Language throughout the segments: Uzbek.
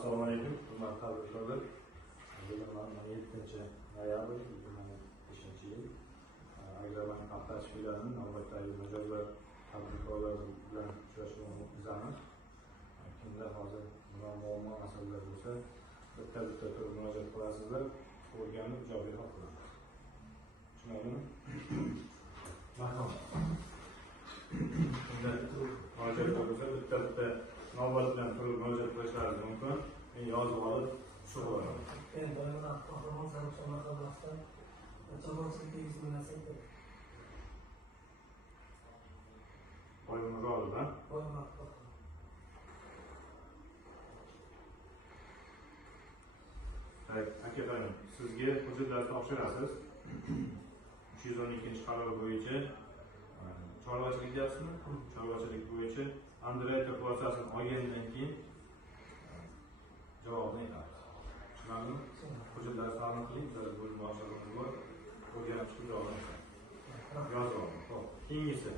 Assalomu alaykum. Hurmatli tadbirkorlar. Bugun mana 7-noyabr 2025-yil Agrobank Paxtachi filialining navbatdagi mijozlar tadbirkorlar bilan uchrashuvini o'tkazamiz. Kimda hozir muammo masalalar bo'lsa, bitta turib murojaat qilasizlar, o'rganib ijobiy hal qilamiz. Tushunarlimi? Marhamat. Kimda murojaatlar bo'lsa, bitta navbat bilan turib murojaat qilishlaringiz mumkin. Men yozib olib shug'ullanaman. Ben doymadan qahramon san'atçılar qilmasdan jamoatchilikka yuzlansak deb. Oyunmurodov, ha? Oyunmurodov. Aka, sizga hujjatlarni topshirasiz. 312-qaror bo'yicha chorvachilik deyapsizmi? Chorvachilik bo'yicha Andrey deklaratsiyasini olgandan keyin javobni aytamiz. Tushunarlimi? Hujjatlarni taqdim qiling, biz bo'lib boshlig'imiz bor. O'rganib chiqib javobni aytamiz. Yozib oling. Xo'p, keyingisi.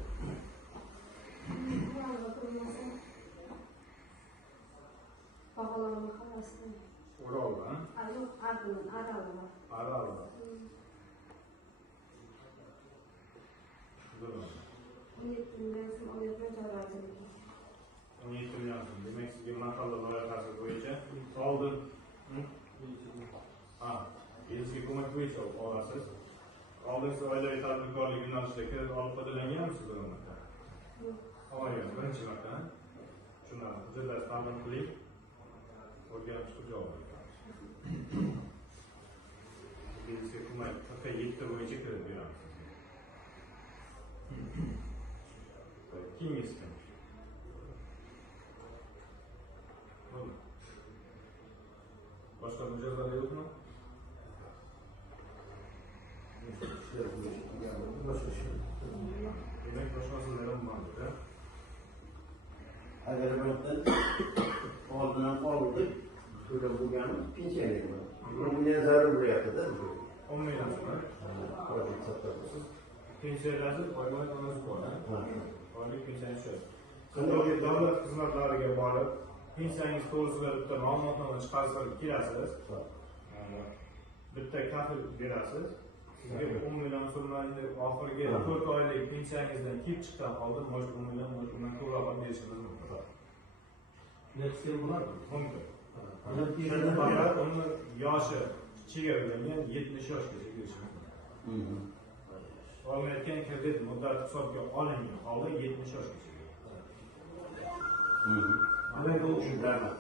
Baholarni qarasdan. O'rolda, ha? Yo'q, Aralda. Aralda. 17 million so'm olyapman chorvachilikka. 17 million so'm. Demak, sizga mahalla loyihasi bo'yicha oldin bizga ko'mak bo'yicha olasiz. Oldin siz oilaviy tadbirkorlik yo'nalishida kredit olib foydalanganmisiz bundan? Yo'q. Olmagansiz, birinchi marta. Shundan hujjatlarni taqdim qiling. O'rganib chiqib javob beramiz. Bizga ko'mak 47 bo'yicha kredit beramiz. Keyingisi kim? Boshqa mijozlar yo'qmi? Demak, boshqa masalalar bo'lmadi. Agrobankdan oldindan oldik, to'lab bo'lgani pensiyaga bo'ladi. Bunga zarur bo'lyapti-da. 10 million so'm. Pensiyalasiz oylik onasi bor, ha? Oylik pensiyangiz shu. Qanday davlat xizmatlariga borib, pensiyangiz to'g'risida bitta ma'lumotnoma chiqarib kelasiz. Bitta kafil berasiz. Sizga 10 million so'mlarni oxirgi 4 oylik pensiyangizdan kelib chiqqan holda 10 million undan ko'proq berishingiz mumkin. Nextga bo'ladimi? Mumkin. Faqat uni yoshi chegaralangan 70 yoshgacha berish mumkin. Olmayotgan kredit muddati hisobga olingan holda 70 yoshgacha. Demak, bu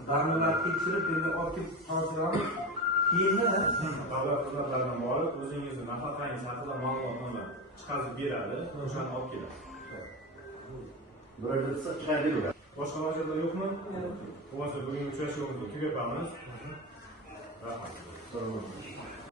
damlalar tekshirib, endi olib kelib qolsangiz, keyinda davlat xizmatlaridan borib, o'zingizni nafaqangiz haqida ma'lumotnoma chiqarib beradi, o'shani olib keladi. Murojaat qilsa chiqarib beradi. Boshqa murojaatlar yo'qmi? Bo'lmasa bugungi uchrashuvimizni tugatamiz. Rahmat.